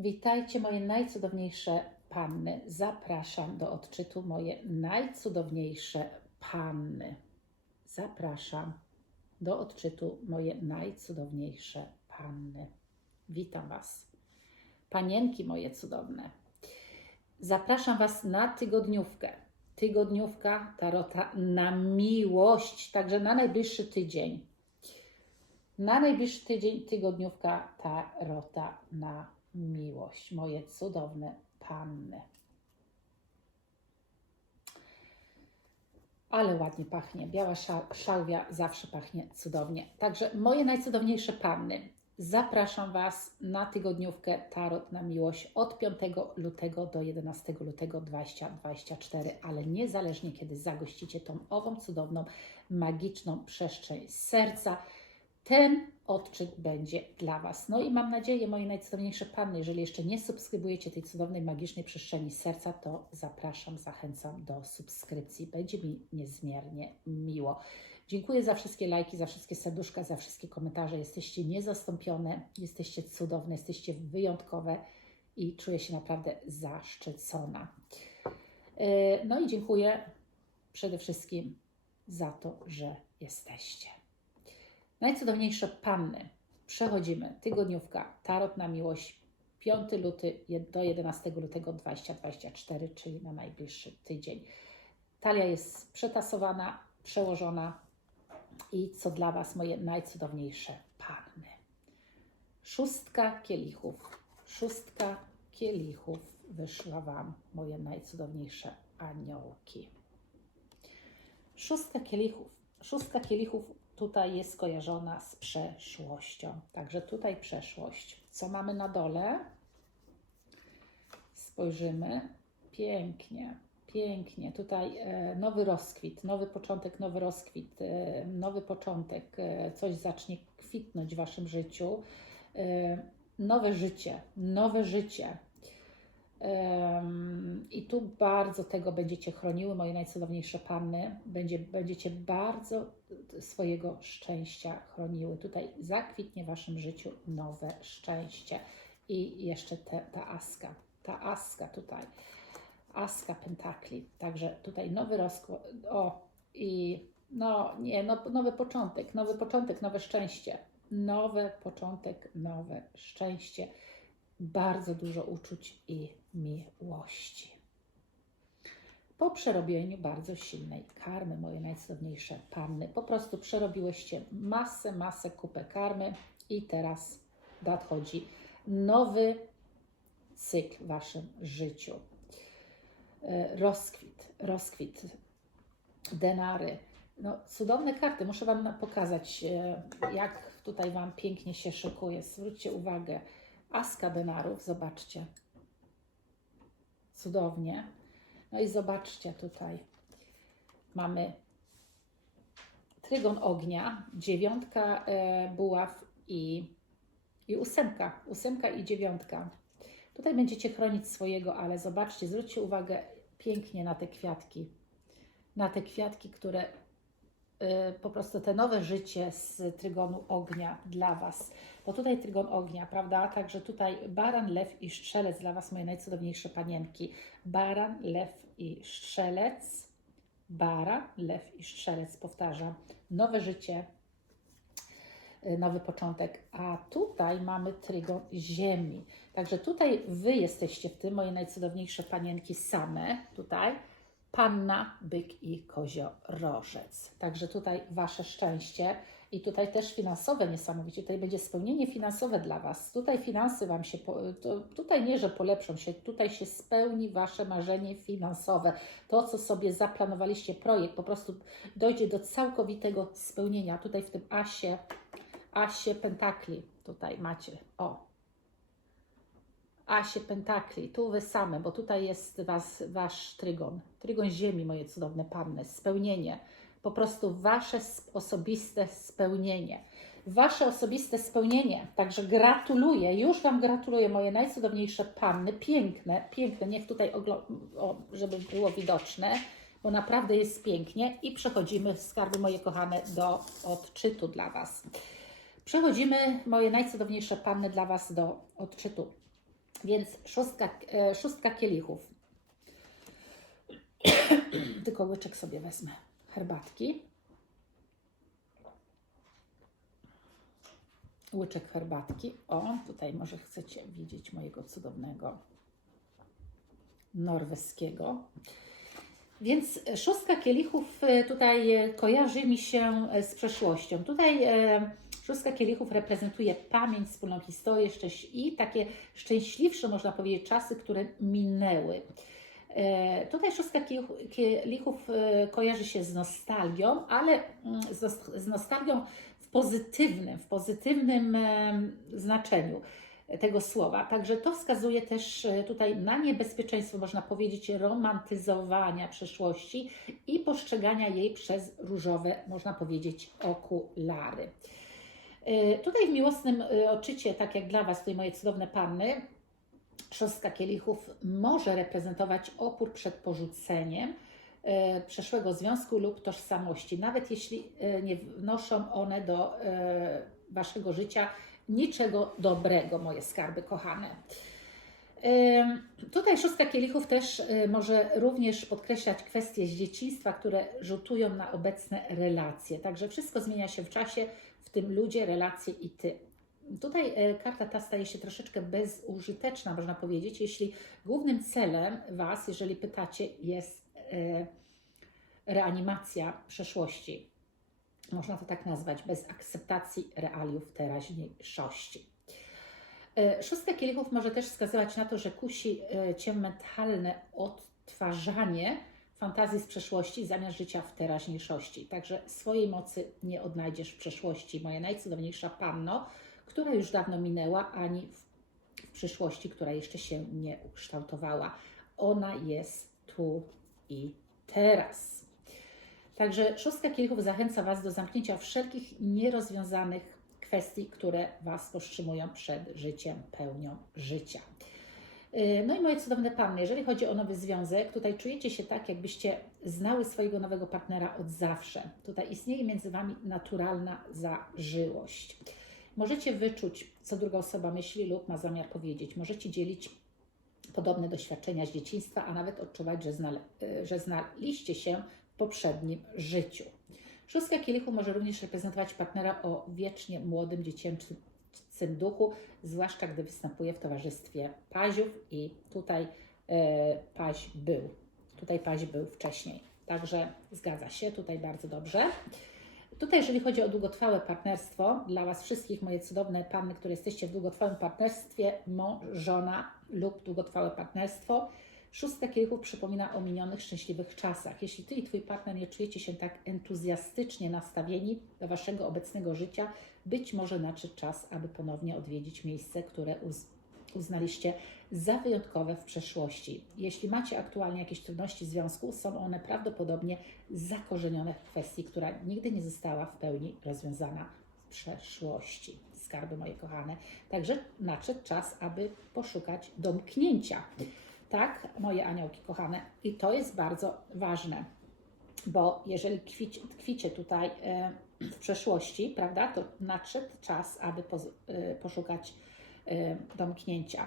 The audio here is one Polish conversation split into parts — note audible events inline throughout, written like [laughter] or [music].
Witajcie moje najcudowniejsze panny. Zapraszam do odczytu moje najcudowniejsze panny. Zapraszam do odczytu moje najcudowniejsze panny. Witam Was. Panienki moje cudowne. Zapraszam Was na tygodniówkę. Tygodniówka tarota na miłość, także na najbliższy tydzień. Na najbliższy tydzień tygodniówka tarota na miłość. Moje cudowne panny. Ale ładnie pachnie. Biała szal- szalwia zawsze pachnie cudownie. Także moje najcudowniejsze panny. Zapraszam Was na tygodniówkę Tarot na Miłość od 5 lutego do 11 lutego 2024, ale niezależnie kiedy zagościcie tą ową cudowną, magiczną przestrzeń serca, ten odczyt będzie dla Was. No i mam nadzieję, moje najcudowniejsze panny, jeżeli jeszcze nie subskrybujecie tej cudownej, magicznej przestrzeni serca, to zapraszam, zachęcam do subskrypcji. Będzie mi niezmiernie miło. Dziękuję za wszystkie lajki, za wszystkie serduszka, za wszystkie komentarze. Jesteście niezastąpione, jesteście cudowne, jesteście wyjątkowe i czuję się naprawdę zaszczycona. Yy, No i dziękuję przede wszystkim za to, że jesteście. Najcudowniejsze panny. Przechodzimy. Tygodniówka. Tarot na miłość. 5 luty do 11 lutego 2024, czyli na najbliższy tydzień. Talia jest przetasowana, przełożona. I co dla Was moje najcudowniejsze panny? Szóstka kielichów. Szóstka kielichów wyszła Wam, moje najcudowniejsze aniołki. Szóstka kielichów. Szóstka kielichów tutaj jest kojarzona z przeszłością. Także tutaj przeszłość. Co mamy na dole? Spojrzymy. Pięknie, pięknie. Tutaj e, nowy rozkwit, nowy początek, nowy rozkwit, e, nowy początek. E, coś zacznie kwitnąć w Waszym życiu. Nowe życie, nowe życie. I tu bardzo tego będziecie chroniły, moje najcudowniejsze panny. Będzie, będziecie bardzo swojego szczęścia chroniły. Tutaj zakwitnie w Waszym życiu nowe szczęście. I jeszcze te, ta aska, ta aska tutaj, aska pentakli. Także tutaj nowy rozkład, o i no nie, no, nowy początek, nowy początek, nowe szczęście. Nowy początek, nowe szczęście bardzo dużo uczuć i miłości. Po przerobieniu bardzo silnej karmy, moje najcudowniejsze panny, po prostu przerobiłyście masę, masę, kupę karmy i teraz nadchodzi nowy cykl w Waszym życiu. E, Rozkwit, rozkwit, denary. No, cudowne karty. Muszę Wam pokazać, e, jak tutaj Wam pięknie się szykuje. Zwróćcie uwagę. Aska denarów, zobaczcie. Cudownie. No i zobaczcie tutaj. Mamy trygon ognia, dziewiątka e, buław i, i ósemka. Ósemka i dziewiątka. Tutaj będziecie chronić swojego, ale zobaczcie, zwróćcie uwagę pięknie na te kwiatki. Na te kwiatki, które po prostu te nowe życie z trygonu ognia dla Was. Bo tutaj trygon ognia, prawda? Także tutaj baran, lew i strzelec dla Was, moje najcudowniejsze panienki. Baran, lew i strzelec. Baran, lew i strzelec, powtarzam. Nowe życie, y, nowy początek. A tutaj mamy trygon ziemi. Także tutaj Wy jesteście w tym, moje najcudowniejsze panienki same, tutaj. Panna, byk i koziorożec. Także tutaj Wasze szczęście i tutaj też finansowe niesamowicie. Tutaj będzie spełnienie finansowe dla Was. Tutaj finanse Wam się, to, tutaj nie, że polepszą się, tutaj się spełni Wasze marzenie finansowe. To, co sobie zaplanowaliście, projekt, po prostu dojdzie do całkowitego spełnienia. Tutaj w tym asie, asie pentakli, tutaj macie, o, Asie Pentakli, tu wy same, bo tutaj jest was, wasz trygon, trygon ziemi, moje cudowne panny, spełnienie, po prostu wasze osobiste spełnienie. Wasze osobiste spełnienie, także gratuluję, już Wam gratuluję, moje najcudowniejsze panny, piękne, piękne, niech tutaj, o, żeby było widoczne, bo naprawdę jest pięknie. I przechodzimy, skarby moje kochane, do odczytu dla Was. Przechodzimy, moje najcudowniejsze panny, dla Was do odczytu Więc szóstka, e, szóstka kielichów. [clears throat] Tylko łyczek sobie wezmę herbatki. Łyczek herbatki. O, tutaj może chcecie widzieć mojego cudownego norweskiego. Więc szóstka kielichów e, tutaj e, kojarzy mi się z przeszłością. Tutaj szóstka kielichów reprezentuje pamięć, wspólną historię szczęś- i takie szczęśliwsze, można powiedzieć, czasy, które minęły. E, Tutaj szóstka kielichów- e, kojarzy się z nostalgią, ale mm, z nos- z nostalgią w pozytywnym, w pozytywnym znaczeniu tego słowa. Także to wskazuje też e, tutaj na niebezpieczeństwo, można powiedzieć, romantyzowania przeszłości i postrzegania jej przez różowe, można powiedzieć, okulary. E, Tutaj w miłosnym e, odczycie, tak jak dla Was, tutaj moje cudowne panny, szóstka kielichów może reprezentować opór przed porzuceniem e, przeszłego związku lub tożsamości, nawet jeśli nie wnoszą one do Waszego życia niczego dobrego, moje skarby kochane. Tutaj szóstka kielichów też y, może również podkreślać kwestie z dzieciństwa, które rzutują na obecne relacje. Także wszystko zmienia się w czasie, w tym ludzie, relacje i ty. Tutaj e, karta ta staje się troszeczkę bezużyteczna, można powiedzieć, jeśli głównym celem Was, jeżeli pytacie, jest e, reanimacja przeszłości. Można to tak nazwać, bez akceptacji realiów teraźniejszości. E, Szóstka kielichów może też wskazywać na to, że kusi Cię mentalne odtwarzanie fantazji z przeszłości zamiast życia w teraźniejszości. Także swojej mocy nie odnajdziesz w przeszłości, moja najcudowniejsza panno, która już dawno minęła, ani w, przyszłości, która jeszcze się nie ukształtowała. Ona jest tu i teraz. Także szóstka kielichów zachęca Was do zamknięcia wszelkich nierozwiązanych kwestii, które Was powstrzymują przed życiem, pełnią życia. Yy, No i moje cudowne panny, jeżeli chodzi o nowy związek, tutaj czujecie się tak, jakbyście znały swojego nowego partnera od zawsze. Tutaj istnieje między Wami naturalna zażyłość. Możecie wyczuć, co druga osoba myśli lub ma zamiar powiedzieć. Możecie dzielić podobne doświadczenia z dzieciństwa, a nawet odczuwać, że, y, że znaliście się w poprzednim życiu. Szóstka kielichu może również reprezentować partnera o wiecznie młodym, dziecięcym duchu, zwłaszcza gdy występuje w towarzystwie paziów i tutaj e, paź był. Tutaj paź był wcześniej. Także zgadza się, tutaj bardzo dobrze. Tutaj, jeżeli chodzi o długotrwałe partnerstwo, dla Was wszystkich, moje cudowne panny, które jesteście w długotrwałym partnerstwie, mąż, żona lub długotrwałe partnerstwo, szóstka kielichów przypomina o minionych szczęśliwych czasach. Jeśli Ty i Twój partner nie czujecie się tak entuzjastycznie nastawieni do Waszego obecnego życia, być może nadszedł czas, aby ponownie odwiedzić miejsce, które uz uznaliście za wyjątkowe w przeszłości. Jeśli macie aktualnie jakieś trudności w związku, są one prawdopodobnie zakorzenione w kwestii, która nigdy nie została w pełni rozwiązana w przeszłości. Skarby moje kochane. Także nadszedł czas, aby poszukać domknięcia. Tak, moje aniołki kochane. I to jest bardzo ważne, bo jeżeli tkwicie, tkwicie tutaj w przeszłości, prawda, to nadszedł czas, aby e, poszukać e, domknięcia.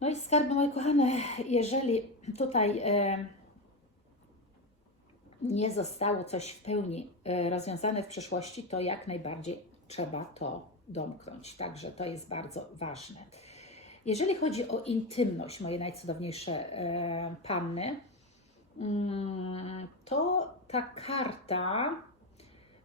No i skarby moje kochane, jeżeli tutaj e, nie zostało coś w pełni rozwiązane w przeszłości, to jak najbardziej trzeba to domknąć. Także to jest bardzo ważne. Jeżeli chodzi o intymność, moje najcudowniejsze e, panny, mm, to ta karta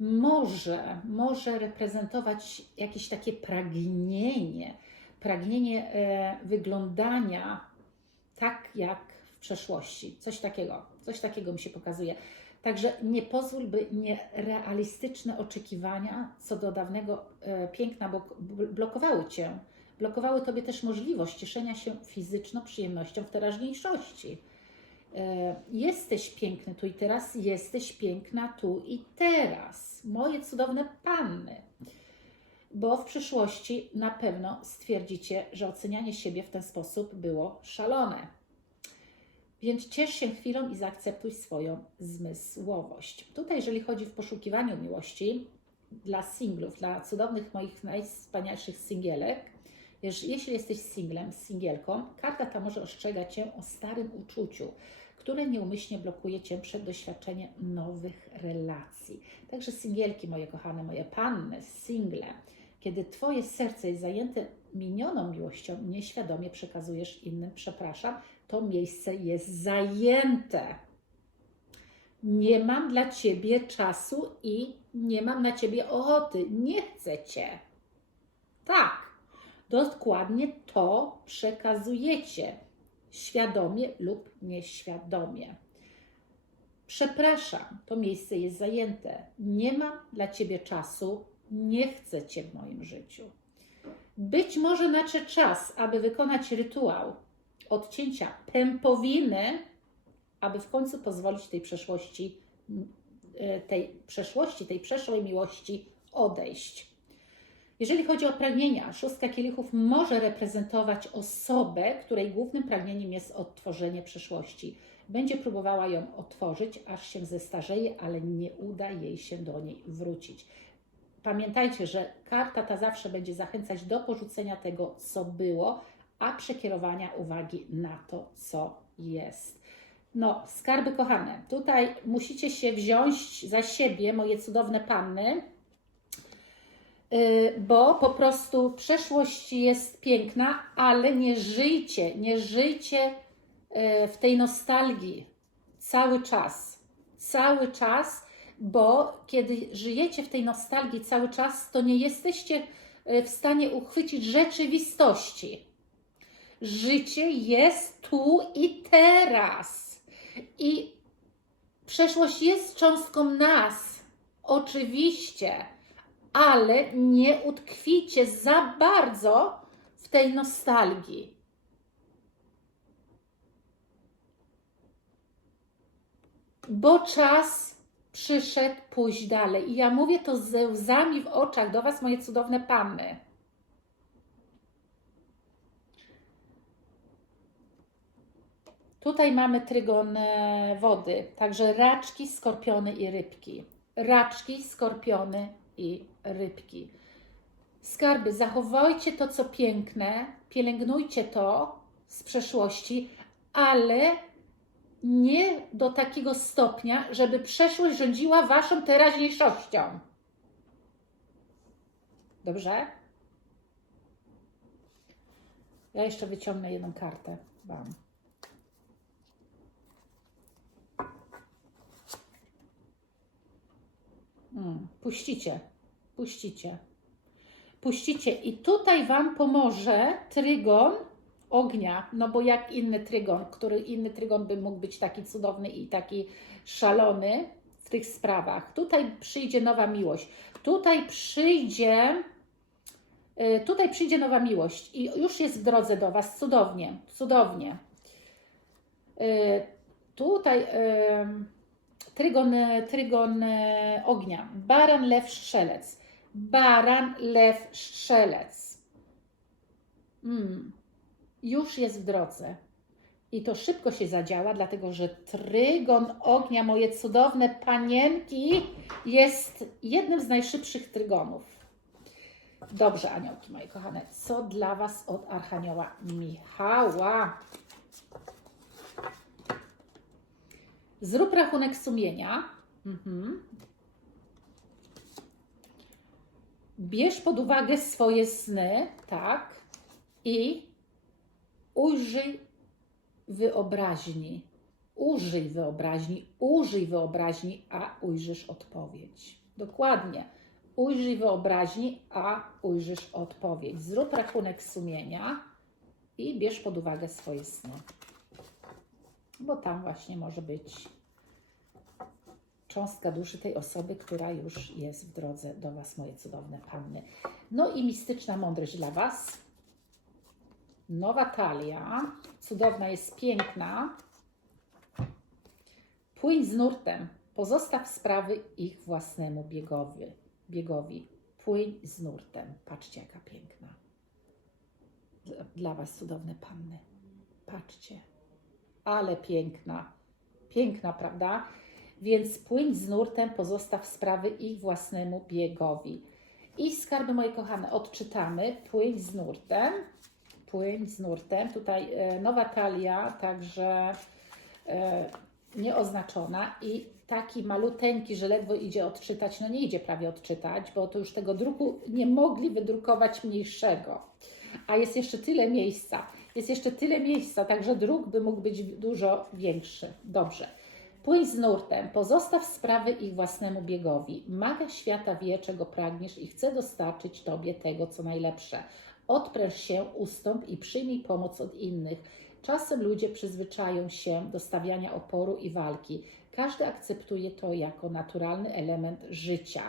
może, może reprezentować jakieś takie pragnienie, pragnienie e, wyglądania tak jak w przeszłości. Coś takiego, coś takiego mi się pokazuje. Także nie pozwól, by nierealistyczne oczekiwania co do dawnego e, piękna blok- blokowały Cię. Blokowały Tobie też możliwość cieszenia się fizyczną przyjemnością w teraźniejszości. E, Jesteś piękny tu i teraz, jesteś piękna tu i teraz. Moje cudowne panny. Bo w przyszłości na pewno stwierdzicie, że ocenianie siebie w ten sposób było szalone. Więc ciesz się chwilą i zaakceptuj swoją zmysłowość. Tutaj, jeżeli chodzi w poszukiwaniu miłości dla singlów, dla cudownych moich najwspanialszych singielek, Jeż- Jeśli jesteś singlem, singielką, karta ta może ostrzegać Cię o starym uczuciu, które nieumyślnie blokuje Cię przed doświadczeniem nowych relacji. Także singielki, moje kochane, moje panny, single, kiedy Twoje serce jest zajęte minioną miłością, nieświadomie przekazujesz innym, przepraszam, to miejsce jest zajęte. Nie mam dla Ciebie czasu i nie mam na Ciebie ochoty. Nie chcę Cię. Tak, dokładnie to przekazujecie, świadomie lub nieświadomie. Przepraszam, to miejsce jest zajęte. Nie mam dla Ciebie czasu, nie chcę Cię w moim życiu. Być może nadszedł czas, aby wykonać rytuał odcięcia pępowiny, aby w końcu pozwolić tej przeszłości, e, tej przeszłości, tej przeszłej miłości odejść. Jeżeli chodzi o pragnienia, szóstka kielichów może reprezentować osobę, której głównym pragnieniem jest odtworzenie przeszłości. Będzie próbowała ją otworzyć, aż się zestarzeje, ale nie uda jej się do niej wrócić. Pamiętajcie, że karta ta zawsze będzie zachęcać do porzucenia tego, co było, a przekierowania uwagi na to, co jest. No, skarby kochane, tutaj musicie się wziąć za siebie, moje cudowne panny, bo po prostu przeszłość jest piękna, ale nie żyjcie, nie żyjcie yy, w tej nostalgii cały czas. Cały czas, bo kiedy żyjecie w tej nostalgii cały czas, to nie jesteście yy, w stanie uchwycić rzeczywistości. Życie jest tu i teraz. I przeszłość jest cząstką nas, oczywiście, ale nie utkwicie za bardzo w tej nostalgii. Bo czas przyszedł pójść dalej. I ja mówię to ze łzami w oczach do Was, moje cudowne panny. Tutaj mamy trygon e, wody, także raczki, skorpiony i rybki. Raczki, skorpiony i rybki. Skarby, zachowajcie to, co piękne, pielęgnujcie to z przeszłości, ale nie do takiego stopnia, żeby przeszłość rządziła waszą teraźniejszością. Dobrze? Ja jeszcze wyciągnę jedną kartę Wam. Mm, puścicie, puścicie, puścicie. I tutaj Wam pomoże trygon ognia, no bo jak inny trygon, który inny trygon by mógł być taki cudowny i taki szalony w tych sprawach. Tutaj przyjdzie nowa miłość. Tutaj przyjdzie, y, tutaj przyjdzie nowa miłość i już jest w drodze do Was. Cudownie, cudownie. Y, Tutaj trygon, trygon e, ognia. Baran, lew, strzelec. Baran, lew, strzelec. Mm. Już jest w drodze. I to szybko się zadziała, dlatego że trygon ognia, moje cudowne panienki, jest jednym z najszybszych trygonów. Dobrze, aniołki moje kochane, co dla Was od Archanioła Michała? Zrób rachunek sumienia. Mhm. Bierz pod uwagę swoje sny, tak? I ujrzyj wyobraźni. Użyj wyobraźni, użyj wyobraźni, a ujrzysz odpowiedź. Dokładnie. Ujrzyj wyobraźni, a ujrzysz odpowiedź. Zrób rachunek sumienia i bierz pod uwagę swoje sny bo tam właśnie może być cząstka duszy tej osoby, która już jest w drodze do Was, moje cudowne panny. No i mistyczna mądrość dla Was. Nowa talia, cudowna jest piękna. Płyń z nurtem, pozostaw sprawy ich własnemu biegowi. biegowi. Płyń z nurtem. Patrzcie, jaka piękna. Dla- Dla Was, cudowne panny. Patrzcie ale piękna. Piękna, prawda? Więc płyń z nurtem, pozostaw sprawy ich własnemu biegowi. I skarby moje kochane, odczytamy. Płyń z nurtem. Płyń z nurtem. Tutaj e, nowa talia, także e, nieoznaczona i taki maluteńki, że ledwo idzie odczytać, no nie idzie prawie odczytać, bo to już tego druku nie mogli wydrukować mniejszego. A jest jeszcze tyle miejsca, jest jeszcze tyle miejsca, także druk by mógł być dużo większy. Dobrze. Płyń z nurtem, pozostaw sprawy ich własnemu biegowi. Maga świata wie, czego pragniesz i chce dostarczyć Tobie tego, co najlepsze. Odpręż się, ustąp i przyjmij pomoc od innych. Czasem ludzie przyzwyczają się do stawiania oporu i walki. Każdy akceptuje to jako naturalny element życia.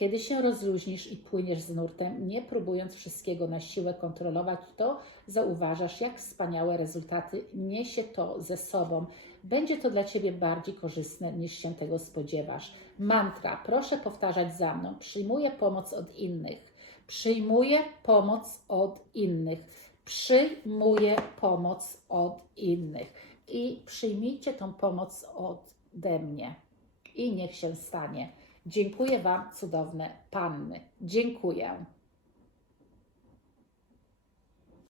Kiedy się rozluźnisz i płyniesz z nurtem, nie próbując wszystkiego na siłę kontrolować, to zauważasz, jak wspaniałe rezultaty niesie to ze sobą. Będzie to dla Ciebie bardziej korzystne niż się tego spodziewasz. Mantra, proszę powtarzać za mną. Przyjmuję pomoc od innych. Przyjmuję pomoc od innych. Przyjmuję pomoc od innych. I przyjmijcie tą pomoc ode mnie. I niech się stanie. Dziękuję Wam, cudowne panny. Dziękuję.